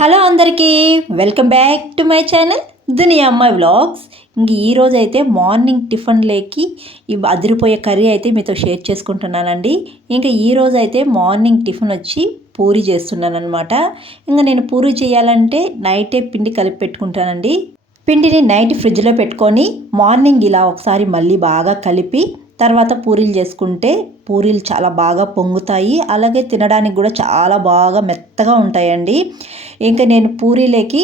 Hello అందరికీ welcome back to my channel దునియా అమ్మాయి vlogs. ఇంక ఈరోజు అయితే మార్నింగ్ టిఫిన్లోకి అదిరిపోయే కర్రీ అయితే మీతో షేర్ చేసుకుంటున్నానండి. ఇంకా ఈరోజు అయితే మార్నింగ్ టిఫిన్ వచ్చి పూరి చేస్తున్నాను అనమాట. ఇంకా నేను పూరి చేయాలంటే నైటే పిండి కలిపి పెట్టుకుంటానండి. పిండిని నైట్ ఫ్రిడ్జ్లో పెట్టుకొని మార్నింగ్ ఇలా ఒకసారి మళ్ళీ బాగా కలిపి తర్వాత పూరీలు చేసుకుంటే పూరీలు చాలా బాగా పొంగుతాయి. అలాగే తినడానికి కూడా చాలా బాగా మెత్తగా ఉంటాయండి. ఇంకా నేను పూరీలకి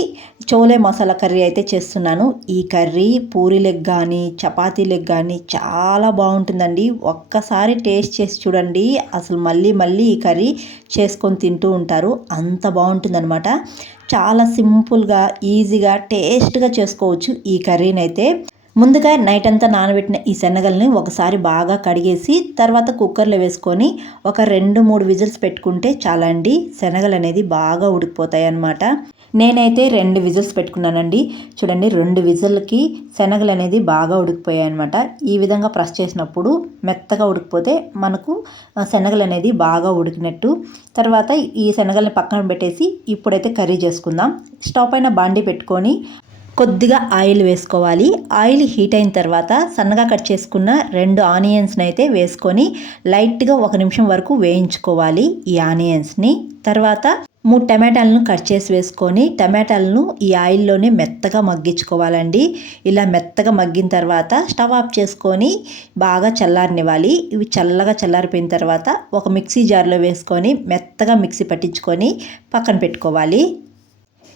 చోలే మసాలా కర్రీ అయితే చేస్తున్నాను. ఈ కర్రీ పూరీలకు కానీ చపాతీలకు కానీ చాలా బాగుంటుందండి. ఒక్కసారి టేస్ట్ చేసి చూడండి, అసలు మళ్ళీ మళ్ళీ ఈ కర్రీ చేసుకొని తింటూ ఉంటారు. అంత బాగుంటుందన్నమాట. చాలా సింపుల్గా ఈజీగా టేస్ట్గా చేసుకోవచ్చు ఈ కర్రీని అయితే. ముందుగా నైట్ అంతా నానబెట్టిన ఈ శనగల్ని ఒకసారి బాగా కడిగేసి తర్వాత కుక్కర్లో వేసుకొని ఒక 2-3 విజిల్స్ పెట్టుకుంటే చాలా అండి. శనగలు అనేది బాగా ఉడికిపోతాయి అన్నమాట. నేనైతే 2 విజిల్స్ పెట్టుకున్నానండి. చూడండి, 2 విజిల్కి శనగలు అనేది బాగా ఉడికిపోయాయి అనమాట. ఈ విధంగా ప్రెస్ చేసినప్పుడు మెత్తగా ఉడికిపోతే మనకు శనగలు అనేది బాగా ఉడికినట్టు. తర్వాత ఈ శనగల్ని పక్కన పెట్టేసి ఇప్పుడైతే కర్రీ చేసుకుందాం. స్టవ్ పైన బాండి పెట్టుకొని కొద్దిగా ఆయిల్ వేసుకోవాలి. ఆయిల్ హీట్ అయిన తర్వాత సన్నగా కట్ చేసుకున్న 2 ఆనియన్స్ని అయితే వేసుకొని లైట్గా 1 నిమిషం వరకు వేయించుకోవాలి ఈ ఆనియన్స్ని. తర్వాత 3 టమాటాలను కట్ చేసి వేసుకొని టమాటాలను ఈ ఆయిల్లోనే మెత్తగా మగ్గించుకోవాలండి. ఇలా మెత్తగా మగ్గిన తర్వాత స్టవ్ ఆఫ్ చేసుకొని బాగా చల్లారనివ్వాలి. ఇవి చల్లగా చల్లారిపోయిన తర్వాత ఒక మిక్సీ జార్లో వేసుకొని మెత్తగా మిక్సీ పట్టించుకొని పక్కన పెట్టుకోవాలి.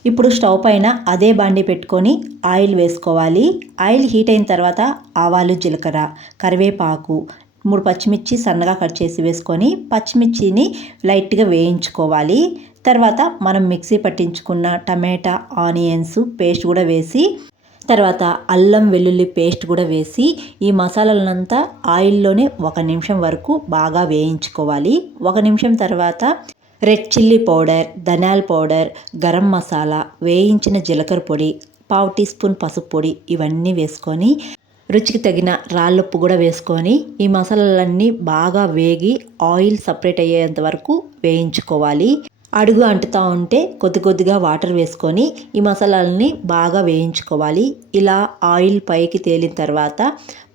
ఇప్పుడు స్టవ్ పైన అదే బాండి పెట్టుకొని ఆయిల్ వేసుకోవాలి. ఆయిల్ హీట్ అయిన తర్వాత ఆవాలు, జీలకర్ర, కరివేపాకు, 3 పచ్చిమిర్చి సన్నగా కట్ చేసి వేసుకొని పచ్చిమిర్చిని లైట్గా వేయించుకోవాలి. తర్వాత మనం మిక్సీ పట్టించుకున్న టమాటా, ఆనియన్స్ పేస్ట్ కూడా వేసి తర్వాత అల్లం వెల్లుల్లి పేస్ట్ కూడా వేసి ఈ మసాలాలనంతా ఆయిల్లోనే 1 నిమిషం వరకు బాగా వేయించుకోవాలి. 1 నిమిషం తర్వాత రెడ్ చిల్లీ పౌడర్, ధనియాల పౌడర్, గరం మసాలా, వేయించిన జీలకర్ర పొడి, 1/2 టీ స్పూన్ పసుపు పొడి ఇవన్నీ వేసుకొని రుచికి తగిన రాళ్ళుప్పు కూడా వేసుకొని ఈ మసాలాలన్నీ బాగా వేగి ఆయిల్ సపరేట్ అయ్యేంత వరకు వేయించుకోవాలి. అడుగు అంటుతూ ఉంటే కొద్ది కొద్దిగా వాటర్ వేసుకొని ఈ మసాలాలని బాగా వేయించుకోవాలి. ఇలా ఆయిల్ పైకి తేలిన తర్వాత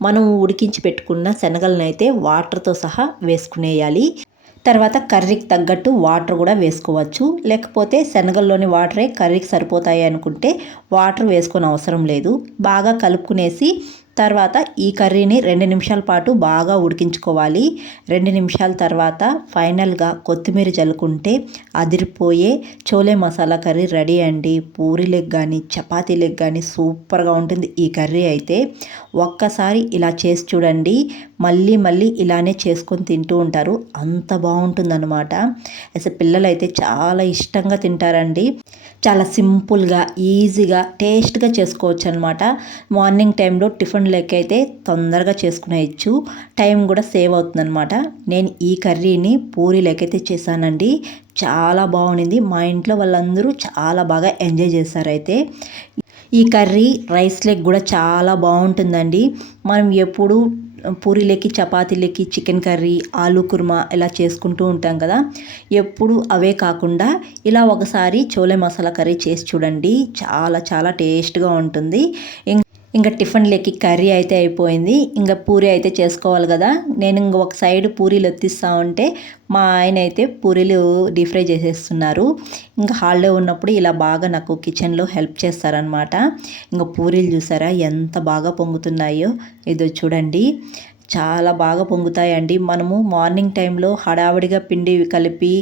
మనం ఉడికించి పెట్టుకున్న శనగలను అయితే వాటర్తో సహా వేసుకునేయాలి. తర్వాత కర్రీకి తగ్గట్టు వాటర్ కూడా వేసుకోవచ్చు. లేకపోతే శనగల్లోని వాటరే కర్రీకి సరిపోతాయి అనుకుంటే వాటర్ వేసుకొని అవసరం లేదు. బాగా కలుపుకునేసి తర్వాత ఈ కర్రీని 2 నిమిషాల పాటు బాగా ఉడికించుకోవాలి. 2 నిమిషాల తర్వాత ఫైనల్గా కొత్తిమీర చల్లుకుంటే అదిరిపోయే చోలే మసాలా కర్రీ రెడీ అండి. పూరీలకు కానీ చపాతీలకు కానీ సూపర్గా ఉంటుంది ఈ కర్రీ అయితే. ఒక్కసారి ఇలా చేసి చూడండి, మళ్ళీ మళ్ళీ ఇలానే చేసుకొని తింటూ ఉంటారు. అంత బాగుంటుందన్నమాట. అసలు పిల్లలు అయితే చాలా ఇష్టంగా తింటారండి. చాలా సింపుల్గా ఈజీగా టేస్ట్గా చేసుకోవచ్చు అనమాట. మార్నింగ్ టైంలో టిఫిన్ లెక్క అయితే తొందరగా చేసుకునేయచ్చు. టైం కూడా సేవ్ అవుతుందన్నమాట. నేను ఈ కర్రీని పూరీ లెక్కైతే చేశానండి. చాలా బాగుండింది. మా ఇంట్లో వాళ్ళందరూ చాలా బాగా ఎంజాయ్ చేశారైతే. ఈ కర్రీ రైస్ లెగ్ కూడా చాలా బాగుంటుందండి. మనం ఎప్పుడు పూరీలకి చపాతీలకి చికెన్ కర్రీ, ఆలూ కుర్మా ఇలా చేసుకుంటూ ఉంటాం కదా. ఎప్పుడు అవే కాకుండా ఇలా ఒకసారి చోలే మసాలా కర్రీ చేసి చూడండి, చాలా చాలా టేస్ట్గా ఉంటుంది. ఇంకా టిఫిన్లకి కర్రీ అయితే అయిపోయింది. ఇంకా పూరీ అయితే చేసుకోవాలి కదా. నేను ఇంక ఒక సైడ్ పూరీలు ఎత్తిస్తూ ఉంటే మా ఆయన అయితే పూరీలు డీప్ ఫ్రై చేసేస్తున్నారు. ఇంకా హాలిడే ఉన్నప్పుడు ఇలా బాగా నాకు కిచెన్లో హెల్ప్ చేస్తారనమాట. ఇంకా పూరీలు చూసారా ఎంత బాగా పొంగుతున్నాయో. ఇదో చూడండి, చాలా బాగా పొంగుతాయండి. మనము మార్నింగ్ టైంలో హడావిడిగా పిండి కలిపి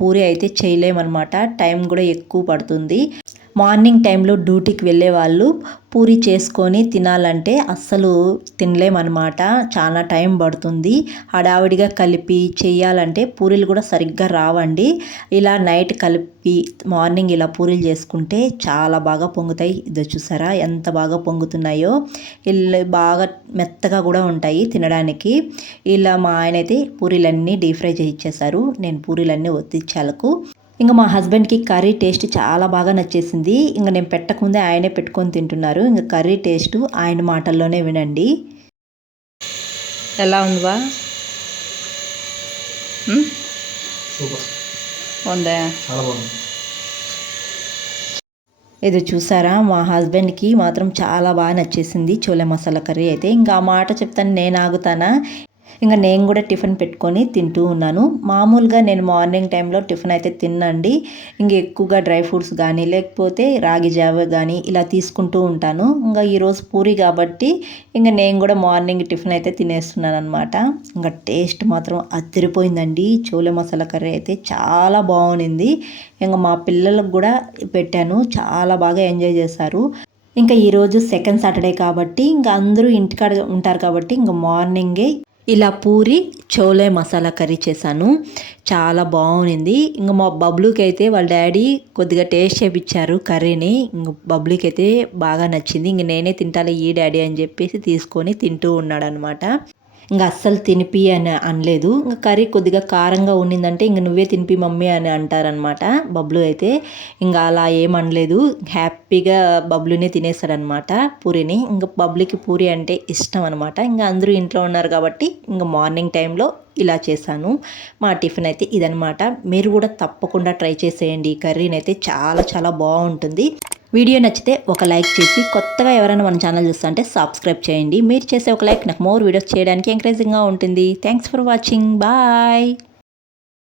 పూరీ అయితే చేయలేమన్నమాట. టైం కూడా ఎక్కువ పడుతుంది. మార్నింగ్ టైంలో డ్యూటీకి వెళ్ళే వాళ్ళు పూరీ చేసుకొని తినాలంటే అస్సలు తినలేమన్నమాట. చాలా టైం పడుతుంది. హడావిడిగా కలిపి చేయాలంటే పూరీలు కూడా సరిగ్గా రావండి. ఇలా నైట్ కలిపి మార్నింగ్ ఇలా పూరీలు చేసుకుంటే చాలా బాగా పొంగుతాయి. ఇదో చూసారా ఎంత బాగా పొంగుతున్నాయో. ఇలా బాగా మెత్తగా కూడా ఉంటాయి తినడానికి. ఇలా మా ఆయన అయితే పూరీలన్నీ డీప్ ఫ్రై చేయించేశారు. నేను పూరీలన్నీ ఒత్తిచ్చాలకు. ఇంకా మా హస్బెండ్కి కర్రీ టేస్ట్ చాలా బాగా నచ్చేసింది. ఇంకా నేను పెట్టకముందే ఆయనే పెట్టుకొని తింటున్నారు. ఇంకా కర్రీ టేస్ట్ ఆయన మాటల్లోనే వినండి. ఎలా ఉందివా? ఉందా? ఇది చూసారా, మా హస్బెండ్కి మాత్రం చాలా బాగా నచ్చేసింది చోలే మసాలా కర్రీ అయితే. ఇంకా ఆ మాట చెప్తాను నేను ఆగుతానా, ఇంకా నేను కూడా టిఫిన్ పెట్టుకొని తింటూ ఉన్నాను. మామూలుగా నేను మార్నింగ్ టైంలో టిఫిన్ అయితే తిన్నండి. ఇంక ఎక్కువగా డ్రై ఫ్రూట్స్ కానీ లేకపోతే రాగి జావ కానీ ఇలా తీసుకుంటూ ఉంటాను. ఇంకా ఈరోజు పూరి కాబట్టి ఇంకా నేను కూడా మార్నింగ్ టిఫిన్ అయితే తినేస్తున్నాను అనమాట. ఇంకా టేస్ట్ మాత్రం అదిరిపోయిందండి. చోలే మసాలా కర్రీ అయితే చాలా బాగుంది. ఇంకా మా పిల్లలకు కూడా పెట్టాను, చాలా బాగా ఎంజాయ్ చేశారు. ఇంకా ఈరోజు సెకండ్ సాటర్డే కాబట్టి ఇంకా అందరూ ఇంటికాడ ఉంటారు కాబట్టి ఇంకా మార్నింగే ఇలా పూరి చోలే మసాలా కర్రీ చేశాను. చాలా బాగుంది. ఇంక మా బబ్లూకి అయితే వాళ్ళ డాడీ కొద్దిగా టేస్ట్ చేయించారు కర్రీని. ఇంక బబ్లూకి అయితే బాగా నచ్చింది. ఇంక నేనే తింటాలే ఈ డాడీ అని చెప్పేసి తీసుకొని తింటూ ఉన్నాడనమాట. ఇంకా అస్సలు తినిపి అని అనలేదు. ఇంకా కర్రీ కొద్దిగా కారంగా ఉండిందంటే ఇంక నువ్వే తినిపి మమ్మీ అని అంటారనమాట బబ్లు అయితే. ఇంకా అలా ఏమనలేదు, హ్యాపీగా బబ్లునే తినేస్తాడనమాట పూరిని. ఇంకా బబ్లుకి పూరి అంటే ఇష్టం అనమాట. ఇంకా అందరూ ఇంట్లో ఉన్నారు కాబట్టి ఇంకా మార్నింగ్ టైంలో ఇలా చేశాను. మా టిఫిన్ అయితే ఇదనమాట. మీరు కూడా తప్పకుండా ట్రై చేసేయండి. ఈ కర్రీని అయితే చాలా చాలా బాగుంటుంది. వీడియో నచ్చితే ఒక లైక్ చేసి, కొత్తగా ఎవరైనా మన ఛానల్ చూస్తుంటే సబ్స్క్రైబ్ చేయండి. మీరు చేసే ఒక లైక్ నాకు మోర్ వీడియోస్ చేయడానికి ఎంకరేజింగ్గా ఉంటుంది. Thanks for watching. బాయ్.